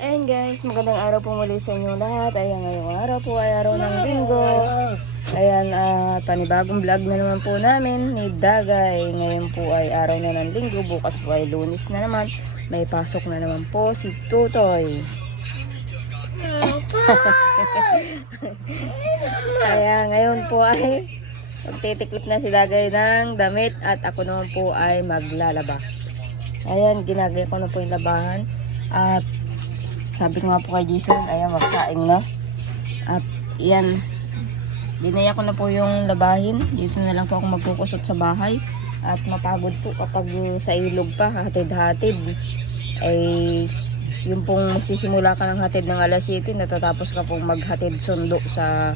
Ayan guys, magandang araw po muli sa inyo lahat. Ayan, ngayong araw po ay araw ng linggo. Ayan, panibagong vlog na naman po namin ni Dagay. Ngayon po ay araw na ng linggo, bukas po ay Lunes na naman. May pasok na naman po si Tutoy. Kaya ngayon po ay magtitiklop na si Dagay ng damit at ako naman po ay maglalaba. Ayan, ginagaya ko na po yung labahan. At sabi ko nga po kay Jason, ayan, magsaing na. At yan, dinaya ko na po yung labahin. Dito na lang po ako magkukusot sa bahay. At mapagod po kapag sa ilog pa, hatid-hatid. Ay, yung pong magsisimula ka ng hatid ng alas 7, natatapos ka pong maghatid sundo sa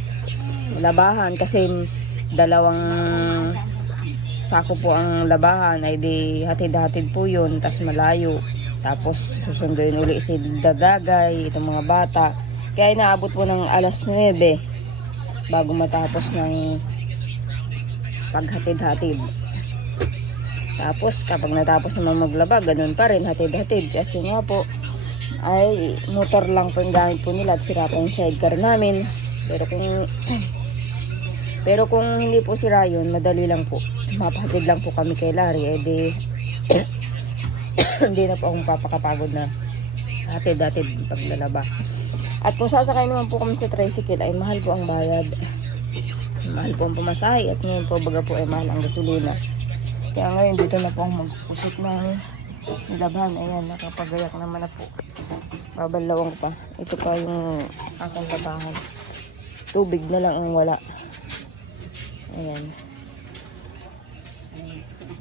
labahan. Kasi dalawang sako po ang labahan, ay di hatid-hatid po yun, tas malayo. Tapos susunduin uli si Dagay, itong mga bata. Kaya inaabot po ng alas 9 bago matapos ng paghatid-hatid. Tapos kapag natapos naman maglaba, ganun pa rin, hatid-hatid. Kasi nga po, ay motor lang po yung gamit po nila at sira po yung sidecar namin. Pero kung hindi po sira yun, madali lang po. Mapahatid lang po kami kay Larry. Eh di, hindi na po akong papakapagod na hatid-hatid paglalaba. At kung sasakay naman po kami sa tricycle, ay mahal po ang bayad. Mahal po ang pumasahe. At ngayon po, baga po ay mahal ang gasolina. Kaya ngayon dito na po ang magpusot ng labahan. Ayan, nakapagayak naman na po. Babalawang ko pa. Ito pa yung aking labahan. Tubig na lang ang wala. Ayan.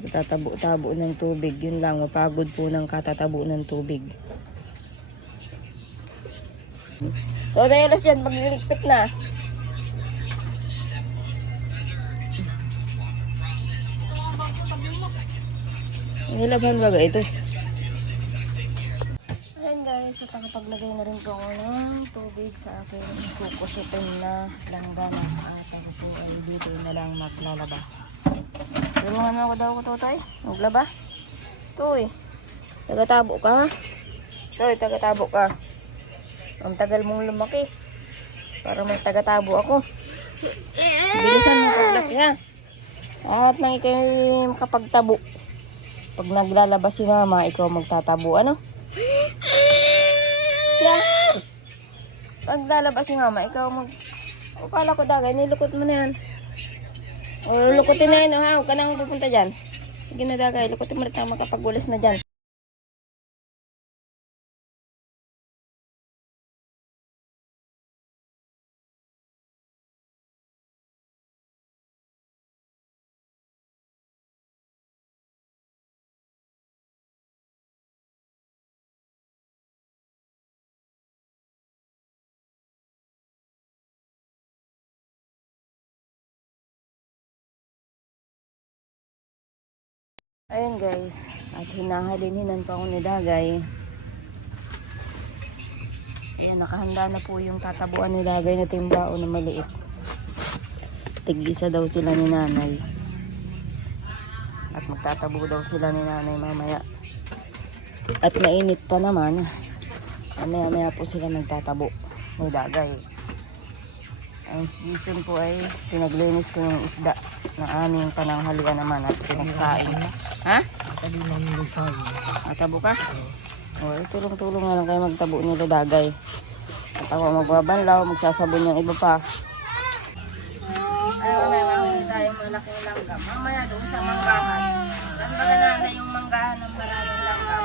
Tatabo-tabo ng tubig. Yun lang, mapagod po ng katatabo ng tubig. So, dayalas yan, magliligpit na. Nilaban baga ito. Ayan guys, at nakapaglagay na rin po ako ng tubig sa aking kukusutin na langgana. At ako po ay dito na lang maglalaba. Tulungan mo ako daw ko, Totoy. Maglaba. Toy, tagatabo ka. Toy, tagatabo ka. Ang tagal mong lumaki. Para may tagatabo ako. Bilisan mo paglaki ha. At nang ikaw makapagtabo. Pag naglalaba si mama, ikaw magtatabo. Ano? Siya. Pag lalaba si mama, ikaw O, kala ko Dagay, nilukot mo na yan. O, lukutin na yun, ha? Huwag ka nang pupunta dyan. Sige na Dagay, lukutin mo rin tayo makapagulas na dyan. Ayun guys, at hinahalin-hinan pa ako ni Dagay. Ayan, nakahanda na po yung tatabuan ni Dagay na timbao na maliit. Tig-isa daw sila ni nanay. At magtatabo daw sila ni nanay mamaya. At mainit pa naman. Maya-maya po sila magtatabo ni Dagay. Ang season po ay pinaglinis ko yung isda ng aming pananghalian naman at pinagsaing. Ha? Matabo ka? O, tulong-tulong na lang kayo magtabo nila Dagay. At ako magbabanlaw, magsasabon yung iba pa. Ay, mamaya tayo malaking langgam. Mamaya doon sa manggahan. Saan ba na yung manggahan ng maraming langgam?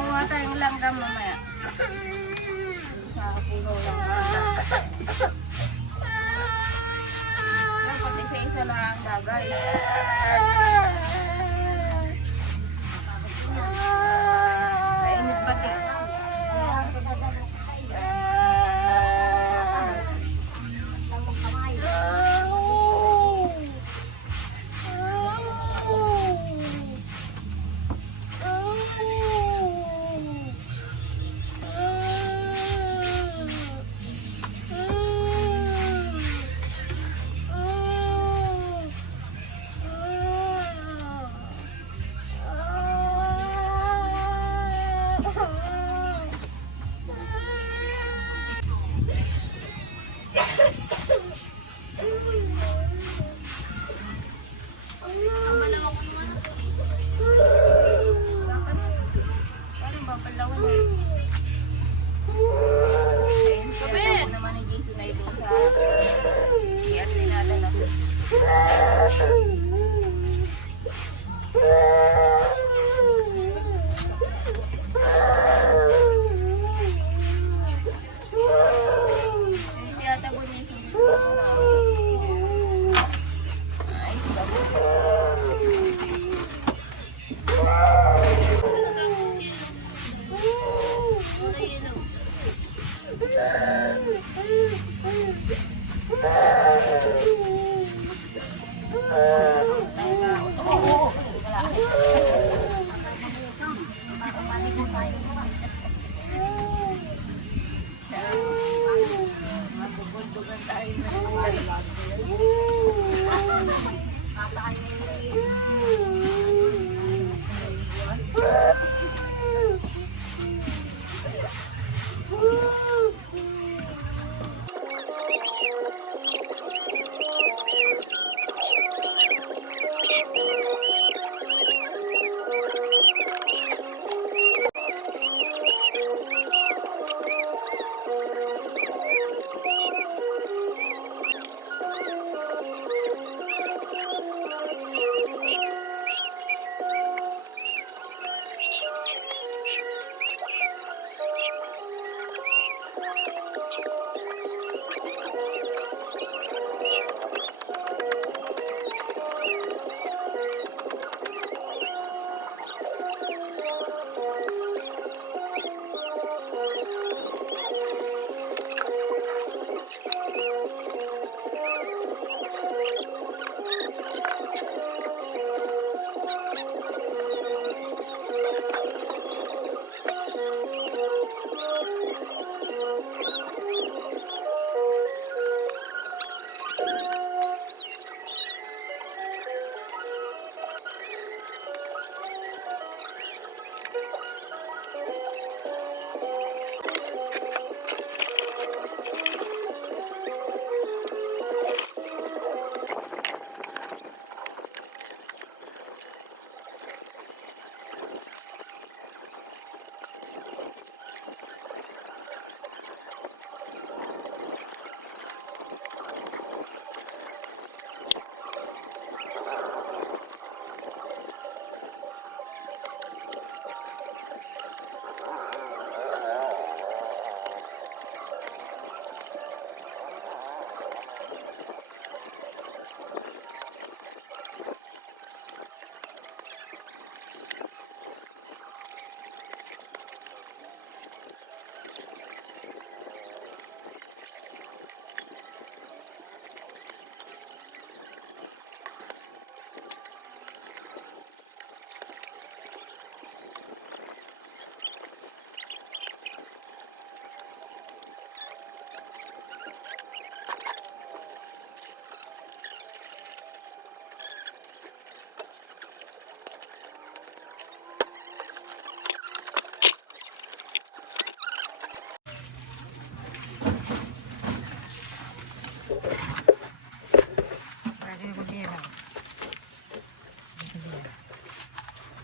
Kuha tayong langgam mamaya. Sa puno lang dapat isa-isa lang ang Dagay. Kainit pati.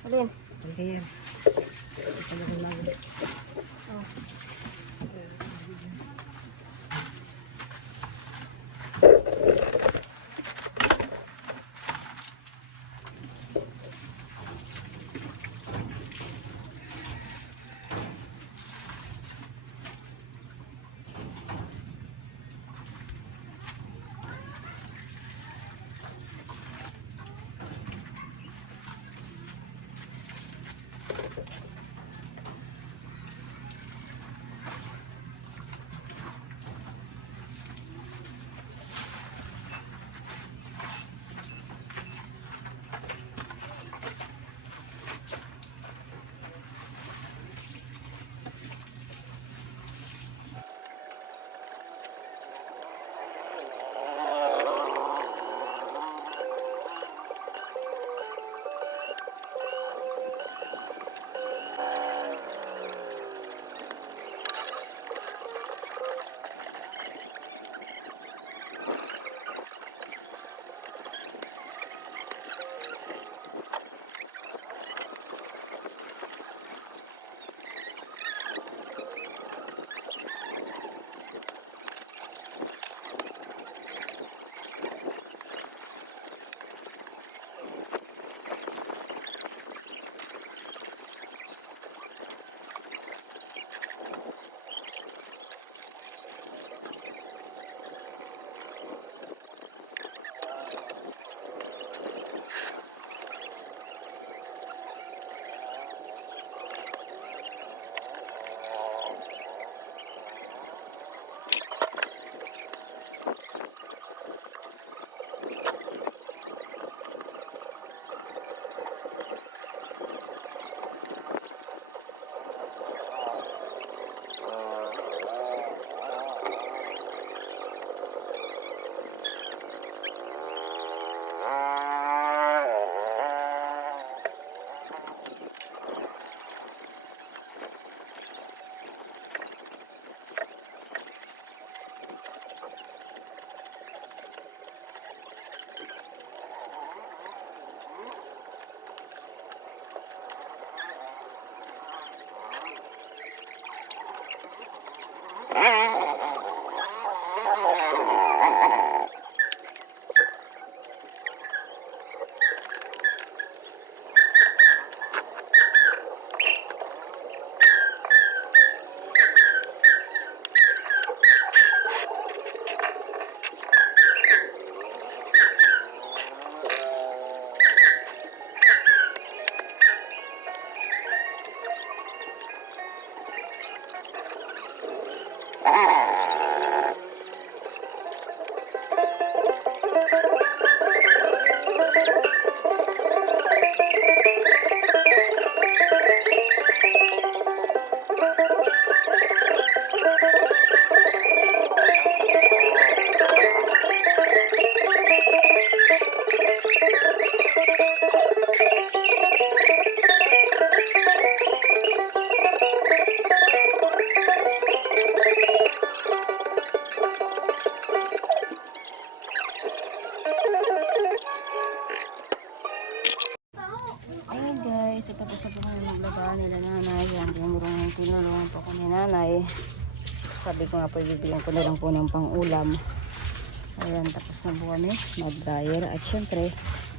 Alin? Kaya. Ito na rin lang. Oh. Ayan guys, tapos na po kami maglaba nila nanay. Yan, tinulungan po ko ni nanay. Sabi ko nga po, ibibigyan ko na lang po ng pang-ulam. Ayan, tapos na po kami mag-dryer. At syempre,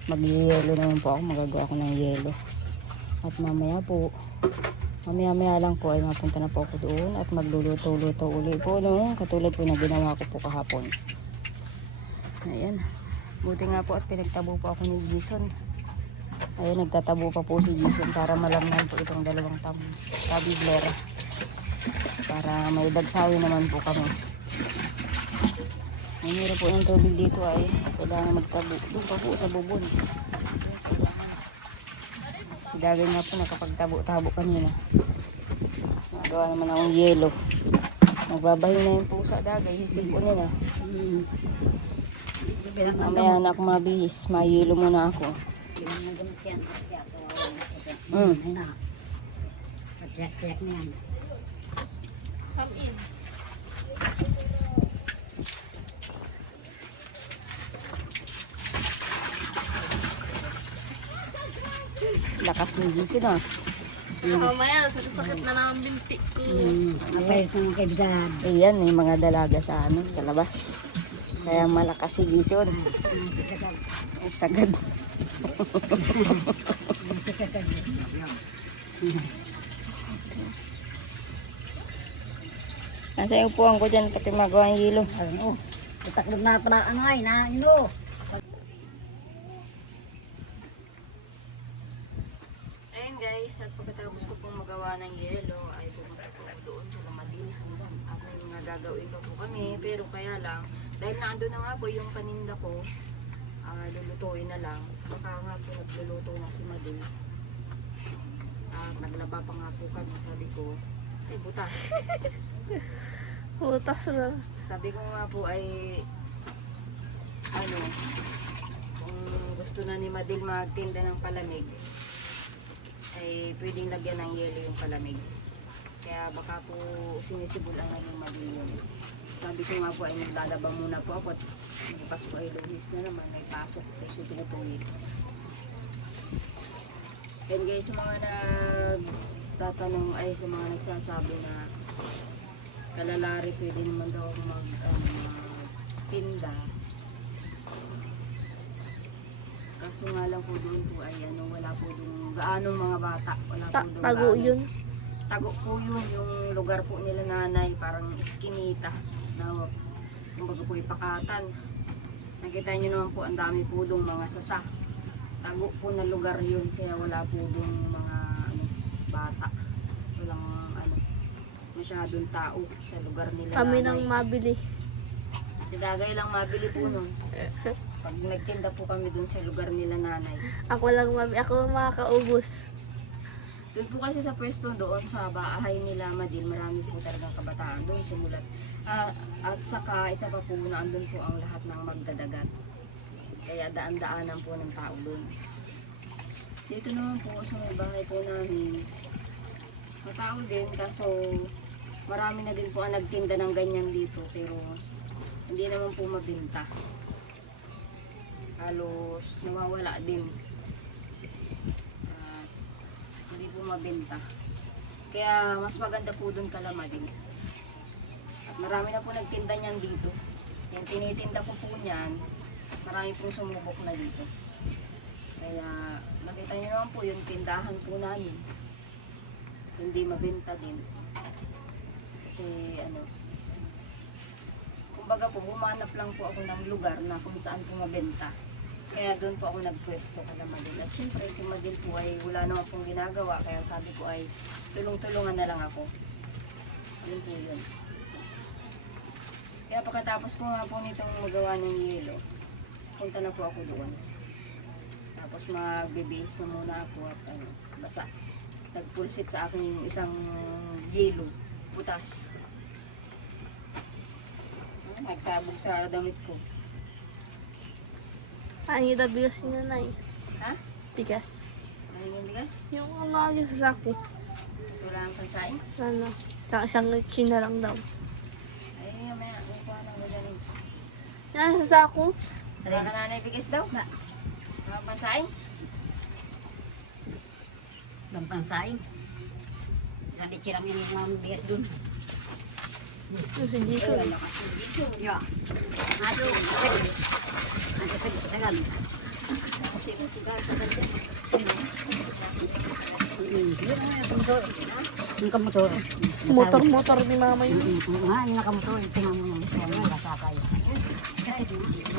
mag-yelo naman po ako. Magagawa ko ng yelo. At mamaya po, mamaya lang po ay mapunta na po ako doon. At magluluto-luto uli po. No? Katulad po na ginawa ko po kahapon. Ayan. Buti nga po at pinagtabo po ako ni Jason. Ayun, nagtatabo pa po si Jason para malamnan po itong dalawang tabigler. Para may dagsawi naman po kami. Ang hirap po ng tubig dito ay kailangan magtabo. Doon pa po sa bubon. Doon sa ulangan. Si Dagay nga po nakapagtabo-tabo kanina. Nagawa naman akong yelo. Nagbabahin na yung pusa Dagay. Hisip ko nila. Mamaya na ako mabihis. Mayelo muna ako. Pagyak-yak na yan. Samin. Lakas ni Jason ah. Mamaya, sakit na naman binti. Napayos ng kaibigan. Ayan, may mga dalaga sa ano, sa labas. Kaya malakas si Jason. Ay, sagad. Nasa yung upuan ko dyan, pati magawa ng hilo. Ano? Tataklog na pala ano ay na ino. Ayun guys, at pagkatapos ko pong magawa ng yelo, ay pumunta po ako doon sa Lamadil. At may mga gagawin pa po kami, pero kaya lang, dahil naandun na nga po yung paninda ko, lulutuin na lang. Baka nga po nagluluto na si Madil. At naglaba pa nga po kami, sabi ko, ay butas. Putas na. Sabi ko nga po ay, ano, kung gusto na ni Madil magtinda ng palamig, ay pwedeng lagyan ng yelo yung palamig. Kaya baka po sinisibulan na yung Madil yun. Sabi ko nga po ay maglalaba muna po ako at magpas po ay luhis na naman, may pasok po si tinutuwid. And guys, sa mga nagtatanong ay sa mga nagsasabi na kalalari pwede naman daw magtinda. Kaso nga lang po doon po ay ano, wala po doon gaanong mga bata. Wala po doon Tago gaano. yun. Tago po yun, yung lugar po nila nanay, parang iskinita na kumbaga po ipakatan. Nakita nyo naman po, ang dami po doon mga sasa. Tago po na lugar yun, kaya wala po doon mga ano, bata. Walang ano, masyadong tao sa lugar nila Kami nanay. nang mabili. Si Dagay lang mabili po nun. Pag nagtinda po kami doon sa lugar nila nanay. Ako lang mabili. Ako lang makakaubos. Doon po kasi sa pwesto doon sa bahay nila Madil, marami po talagang kabataan doon simulat. At saka isa pa po na andun po ang lahat ng magdadagat. Kaya daan-daanan po ng tao doon. Dito naman po sa may bahay po namin, matao din kaso marami na din po ang nagtinda ng ganyan dito pero hindi naman po mabenta. Halos nawawala din. Hindi po mabenta. Kaya mas maganda po doon Kalamadil. At marami na po nagtinda niyan dito. Yung tinitinda ko po niyan, marami pong sumubok na dito. Kaya nakita niyo naman po yung tindahan po namin. Hindi mabenta din. Kasi ano, kumbaga po, humanap lang po ako ng lugar na kung saan po mabenta. Kaya doon po ako nagpwesto ka na Madil. At syempre si Madil po ay wala naman pong ginagawa. Kaya sabi ko ay tulong-tulungan na lang ako. Yun po yun. Kaya pagkatapos ko nga po nitong magawa ng yelo, punta na po ako doon. Tapos magbibihis na muna ako at ano, basa. Nagpulsit sa akin yung isang yelo, butas. Nagsabog sa damit ko. Ay, yung bigas niya na eh. Ha? Bigas. Ayun yung bigas? Yung ano lagi sa sako. Wala ang pansain? Ano, isang china lang daw. Ay, mamaya, upuan ang gagaling. Yan, sa sako. Wala ka nanay bigas daw? Wala pansain? Lampansaing. Radi cirang yung mga bigas dun. Yung si Jason. Wala kasi biso. Ya. Aduh. Aduh, katagal. Kasi mo si Garza ka dyan. Yung kamotor. Motor-motor ni mama yun. Yung nakamotor. Tingnan mo yung siya nga. Nasakay.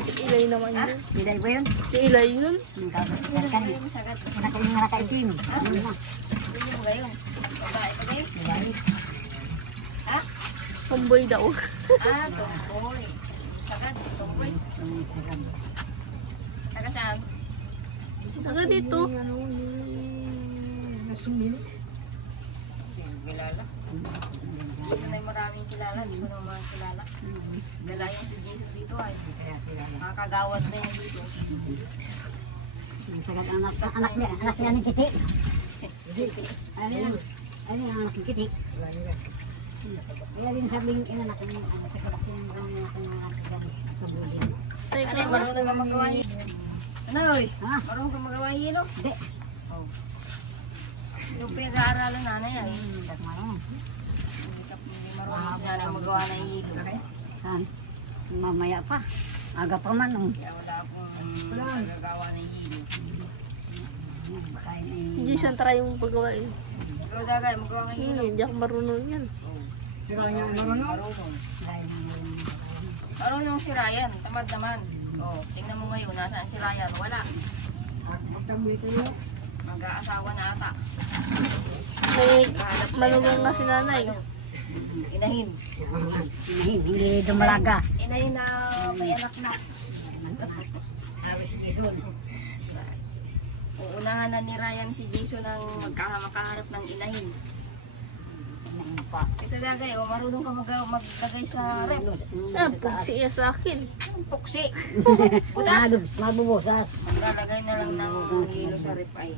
Si Ilay naman yun. Hindi ba yun? Si Ilay yun. Yung kakasakay. Kaya mo sagad. Nakay yung nakaitim. Ano na? Sige mo gayon. Babae pa gayon. Ha? Tomboy daw. Tomboy. Sagad, tomboy. Taga saan? Taga dito. Kilala. Dito na yung maraming kilala. Hindi ko naman mga kilala. Galayan si Jason dito ay. Makakagawad na yan dito. Sagad anak niya ni Kiti. Ano yung anak ni Kiti? Kaya din sabing inanak niya sa kabakin ng mga anak sa building. Ay, Ano, marunong ka magawa hilo? Ano oy? Ha? Marunong ka magawa hilo? Hindi. Oh. yung pinag-aaralan nanay ay. Hindi marunong. Hindi marunong si nanay magawa ng hilo. Saan? Mamaya pa. Aga pa man. Kaya wala akong nagagawa ng hilo. Kain eh. Hindi siya try yung paggawain. Ikaw dagay, magawa ng hilo. Hindi ako marunong yan. Marunong. Kain eh. Marunong si Ryan, tamad naman. Oh, tingnan mo ngayon, nasaan si Ryan? Wala. Mag-aasawa na ata. May malugang nga si nanay. Inahin. Hindi dumalaga. Inahin na may anak na. Tapos Jason. Uunahan na ni Ryan si Jason ang makaharap ng inahin. Ito dagay, oh, marunong ka maglagay sa rep. Ah, pugsi niya sa akin. Puksi. Butas. Mabubusas. Maglalagay na lang ng hilo sa rep ay.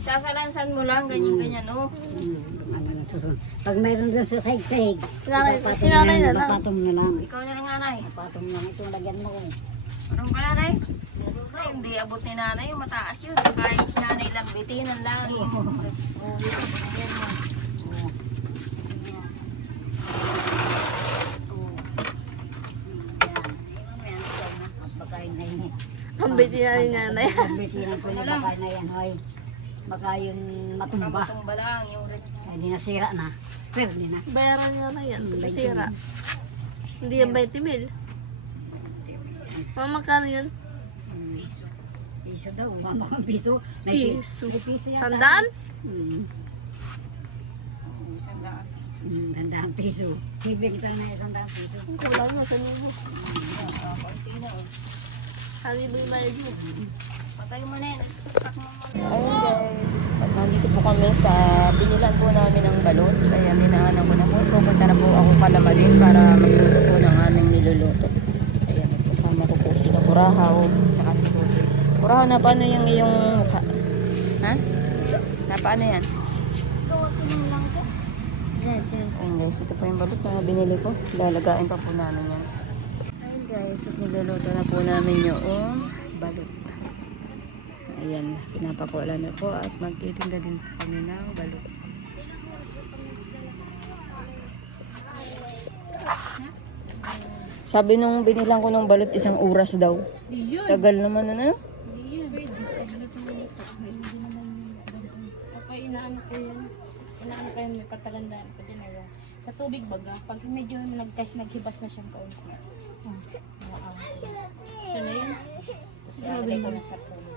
Sasalansan mo lang, ganyan-ganyan, oh. Pag mayroon dun sa sahig-sahig, Si nanay na lang. napatong na lang. Ikaw na lang, nanay. Napatong lang itong lagyan mo. Anong ba, nanay? Ay, hindi abot ni nanay, yung mataas yun. Kaya si nanay lang, bitinan lang. Oh, yan mo. Ang biti na ni nanay. Bitinan ko niya baka na yan, hoy. Baka yun matumba. Kamatong ba lang yung rep. Ay, di nasira na. Pero di na. Bayaran niya na yan. Nasira. Hindi yan 20 mil. Mama, magkano yun? Piso daw. Mama kong piso. Piso. May piso yata. Sandaan? Sandaan piso. Sibig tayo na 100 piso. Kulang na sa nimo. Konti na, oh. Ano yung bayad mo? Patay mo na yan, nagsaksak mo mo. Ayun guys, at nandito po kami sa binilan po namin ng balot. Kaya ninaanan ko na po. Pupunta na po ako Kalamalin para magluto po ng aming niluluto. Ayan, kasama ko po sila Kurahaw, tsaka si Tuti. Kurahaw, na paano yung iyong mukha? Ha? Na paano yan? Ayun guys, ito po yung balot na binili ko. Lalagain pa po namin yan. Ayun guys, at niluluto na po namin yung balot. Ayan, pinapakula na po at magtitinda din po kami ng balot. Sabi nung binilang ko ng balot, 1 oras daw. Tagal naman ano? Okay, inaano ko yan. Inaano ko yan, may patagandaan pa din. Sa tubig baga, pag medyo naghibas na siyang kaunti. Ito na yun. Tapos ilalagay ko na sa puno.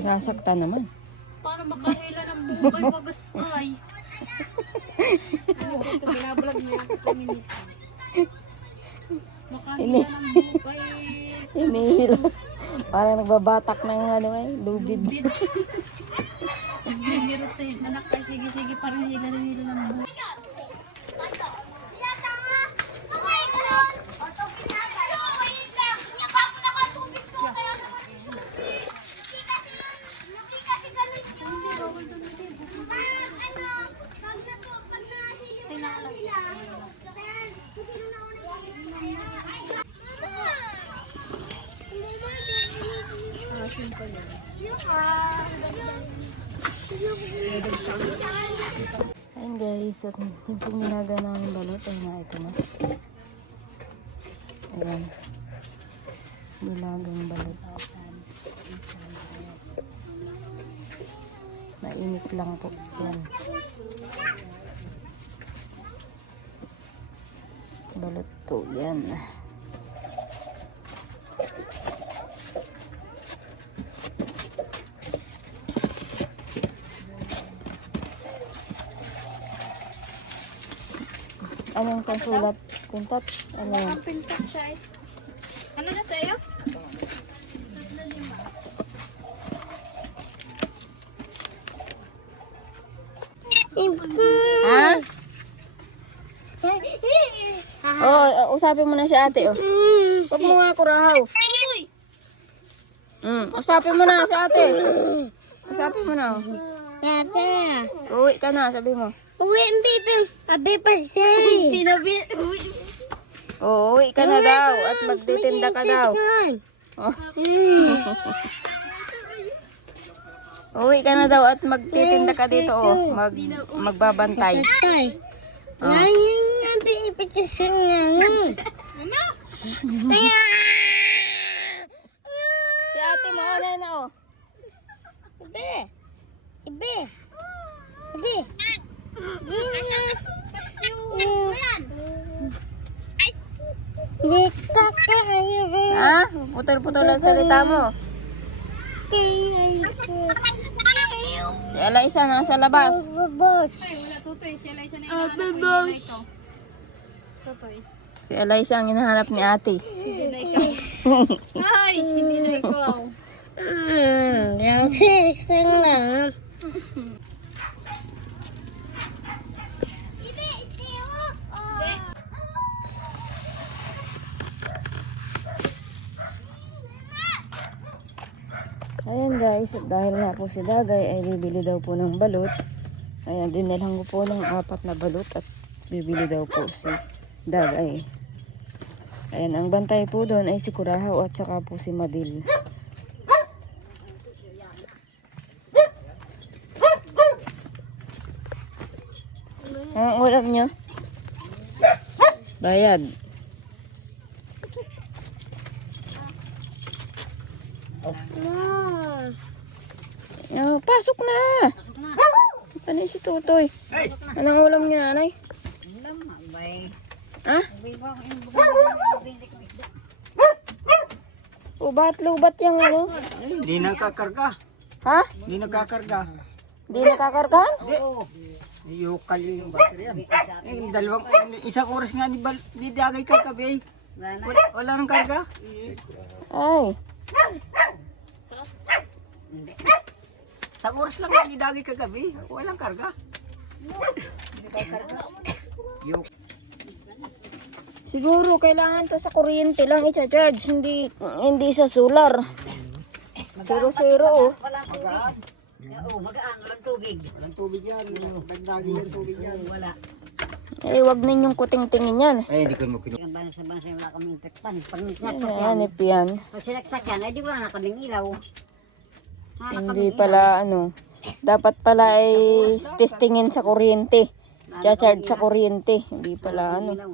Sasakta naman. Para makahila ng bukay bagas ay. Ano ito, binablog niya ako kuminit. Makahila ng bukay. Hinihila. Parang nagbabatak ng ano lubid. Bibiro to yun. Anak ay sige parang hila ng bukay. Ayun guys, at yung pong ginagawa namin balot ay na ito na. Ayan. Nilagang balot. Mainit lang po. Ayan. Balot po yan. Anong pasulat? Pintat? Ano yan? Ang pintak siya eh. Ano na sa'yo? Ha? Oh, usapin mo na si ate, oh. Huwag mo nga Kurahaw. Usapin mo na si ate. Usapin mo na, oh. Ate, Uwi ka na, sabi mo. uwi ang bibing. Abi pa siya. Uwi. Oo, uwi ka na daw at magtitinda ka daw. Oh. Uwi ka na daw at magtitinda ka dito, oh. Magbabantay. Tay. Nangyang nga pipikisin nga. Si ate mo, ano na, oh. Ibe. Ibe. Ibe. Dito ka kayo. Ha? Putol-putol ang salita mo. Si Eliza nasa labas. Boss. Wala tutoy, siya lang isa na hinahanap ko, hindi na ito. Tutoy. Si Eliza ang hinahanap ni ate. Hindi na ikaw. Ay, hindi na ikaw. Yung sising lang. Ayan guys, dahil nga po si Dagay ay bibili daw po ng balot. Ayan, dinalhan ko po ng 4 na balot at bibili daw po si Dagay. Ayan, ang bantay po doon ay si Kurahaw at saka po si Madil. Ang ulam nyo? Bayad. Oh, pasok na. Ano si Tutoy? Anong ulam niya, nanay? Ha? Ubat-lubat yung ano? Hindi nakakarga. Ha? Hindi nakakarga. Di nakakargahan? Yukal yung battery yan. Isang oras nga ni Dagay kagabi. Wala nang karga. Ay, Isang oras lang nga ni Dagay kagabi. Walang karga. Yuk. siguro kailangan to sa kuryente lang i-charge, hindi sa solar. 0-0 oh. Magaan. Oo, magaan, walang tubig. Walang tubig yan. Dagdagi yung tubig yan. Wala. Eh, wag ninyong kuting-tingin yan. Ay, hindi ko mo kinuha. Ang banasa-banasa wala kaming tekpan. Pag sinaksak Ay, yan, hanip yan. pag sinaksak yan, ay di wala na kaming ilaw. Wala na Hindi kaming pala ano. Dapat pala ay testingin sa kuryente. Cha-charge sa kuryente. Hindi pala ano. ilaw.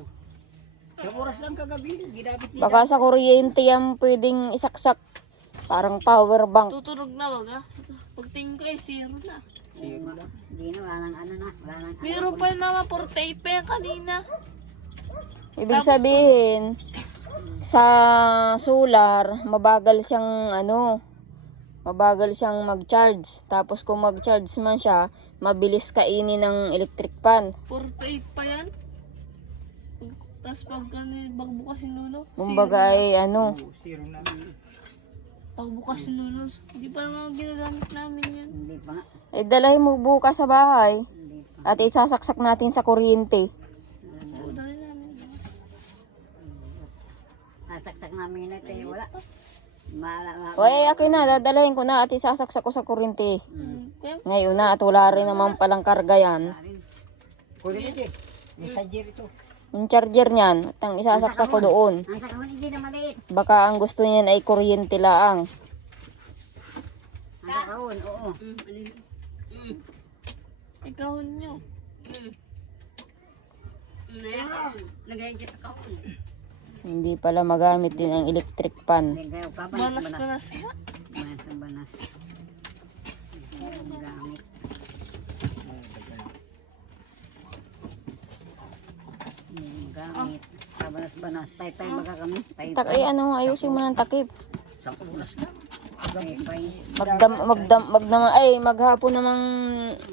Isang oras lang kagabi. Ginamit niya. Baka sa kuryente yan pwedeng isaksak. Parang power bank. Tutunog na baga. Pagtingin ko ay zero na. Hindi na, wala nang ano na. Wala nang Meron pa naman 48 pa yan kanina. Ibig sabihin, sa solar, mabagal siyang ano, mabagal siyang mag-charge. Tapos kung mag-charge man siya, mabilis kainin ng electric pan. 48 pa yan. Tapos pag bagbukas si Nuno. Kumbaga ay ano, Zero na. Pagbukas si Nuno. Hindi pa naman ginagamit namin yan. Hindi pa nga. ay dalahin mo bukas sa bahay Hindi pa. at isasaksak natin sa kuryente. Oo, dali namin. Nasaksak namin yun ito, wala. O ay akin na, dadalahin ko na at isasaksak ko sa kuryente. Kaya Ngayon na at wala rin naman palang karga yan. Kunin mo dyan. May charger ito. Yung charger niyan, at ang isasaksak ko doon. Ang sakawin hindi na maliit. Baka ang gusto niyan ay kuryente laang. Ang sakawin, oo. ikaw nyo. Hindi pala magamit din ang electric pan. Hindi kayo pabanas. Banas-banas nga. Banas ang banas. Ang gamit. Ang gamit. Pabanas-banas. Tay-tay baga kami. Tak ay ano, ayusin mo ng takip. Isang oras lang. Tay-tay. Maghapon namang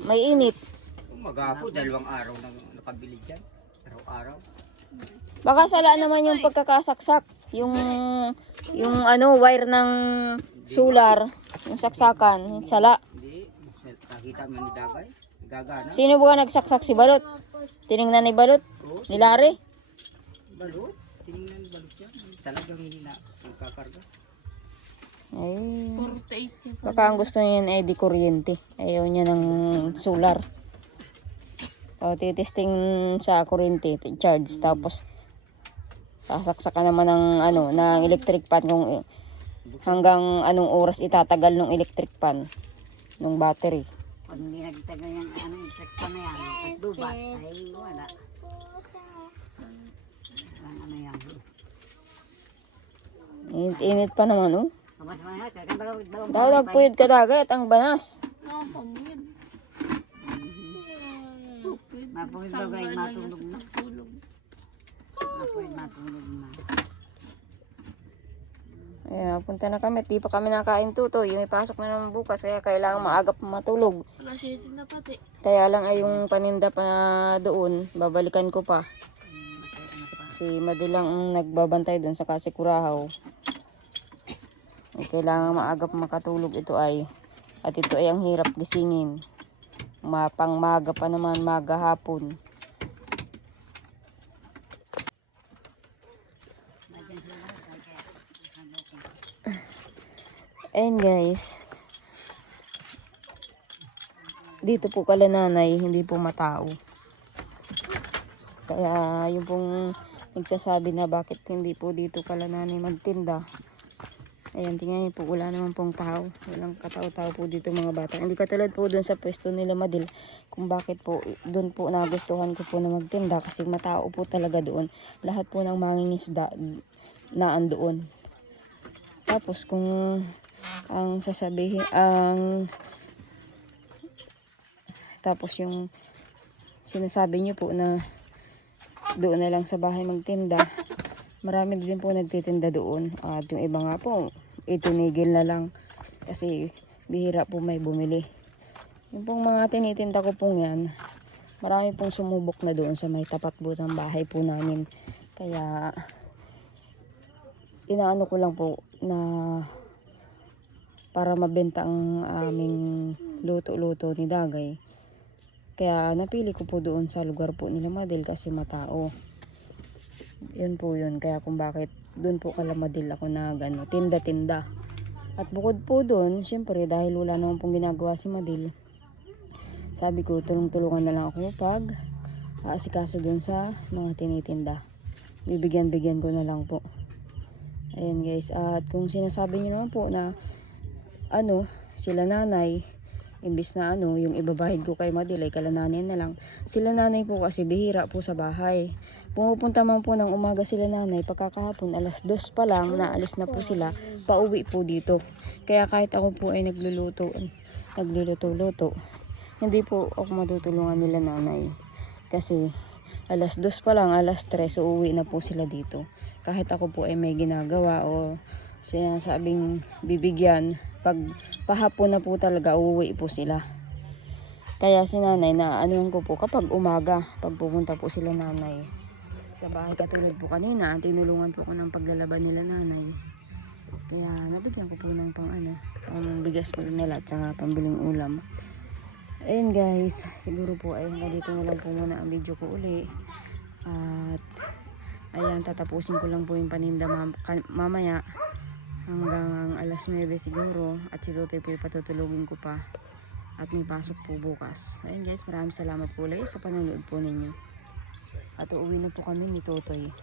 may init. Magapo, 2 araw nang nakabili dyan. Araw-araw. Baka sala naman yung pagkakasaksak. Yung ano, wire ng solar. Yung saksakan, yung sala. Hindi. Nakita mo ni Dagay. Gagana. Sino ba nagsaksak si Balot? Tiningnan ni Balot? Ni Larry? Balot. Tingnan balot yan. Talagang hindi na magkakarga. Ay, 48 yan. baka ang gusto niya ay di kuryente. Ayaw niya ng solar. O, titesting sa kuryente, charge. Tapos, sasaksak ka naman ng, ano, ng electric pan kung hanggang anong oras itatagal ng electric pan. ng battery. Pag hindi nagtagal yung ano, yung trekta na yan, at dubat, ay wala. Ang ano yan. Init pa naman, oh. Kamas man ha, kaya dalawang Dahil nagpuyod ka dagat, ang banas. Nakapamid. Mapuwid daw guys, matulog na. Tulog. Mapuwid matulog na. Ayan, magpunta na kami. Di pa kami nakain tutoy. May pasok na naman bukas, kaya kailangan maagap matulog. Wala siya na pati. Kaya lang ay yung paninda pa doon, babalikan ko pa. Si madilang ang nagbabantay doon sa Kasikurahaw. Kailangan maagap makatulog ito ay. At ito ay ang hirap gisingin. Mapang maga pa naman, maga hapon. Ayan guys. Dito po kala nanay, hindi po matao. Kaya yung pong nagsasabi na bakit hindi po dito kala nanay magtinda. Ayan, tingnan niyo po, wala naman pong tao. Walang katao-tao po dito mga bata. Hindi katulad po doon sa pwesto nila Madil. Kung bakit po, doon po nagustuhan ko po na magtinda. Kasi matao po talaga doon. Lahat po ng mangingisda na andoon. Tapos kung ang sasabihin, tapos yung sinasabi niyo po na doon na lang sa bahay magtinda. Marami din po nagtitinda doon. At yung iba nga po, itinigil na lang. Kasi bihira po may bumili. Yung pong mga tinitinda ko pong yan, marami pong sumubok na doon sa may tapat po ng bahay po namin. Kaya, inaano ko lang po na para mabenta ang aming luto-luto ni Dagay. Kaya napili ko po doon sa lugar po nila Madil kasi matao. Yun po yun. Kaya kung bakit doon po kalamadil ako na gano, tinda-tinda. At bukod po doon, syempre dahil wala naman pong ginagawa si Madil, sabi ko tulong-tulungan na lang ako pag aasikaso doon sa mga tinitinda. Bibigyan-bigyan ko na lang po. Ayan guys. At kung sinasabi niyo naman po na sila nanay, imbis na yung ibabahid ko kay Madil ay kalananin na lang. Sila nanay po kasi bihira po sa bahay. Pumupunta man po ng umaga sila nanay, pagkakahapon alas 2 pa lang, naalis na po sila, pauwi po dito. Kaya kahit ako po ay nagluluto, hindi po ako matutulungan nila nanay. Kasi alas 2 pa lang, alas 3, uuwi na po sila dito. Kahit ako po ay may ginagawa o sinasabing bibigyan, pag pahapon na po talaga, uuwi po sila. Kaya si nanay na anuhan ko po kapag umaga, pag pupunta po sila nanay sa bahay, katulad po kanina, tinulungan po ko ng paglalaban nila nanay. Kaya nabigyan ko po ng pang bigas po nila at saka pambiling ulam. Ayun guys, siguro po ay hanggang dito na lang po muna ang video ko uli. At ayan, tatapusin ko lang po yung paninda mamaya hanggang alas 9 siguro. At si Totoy po patutulugin ko pa. At may pasok po bukas. Ayun guys, maraming salamat po ulit sa panonood po ninyo. At uuwi na po kami ni Totoy.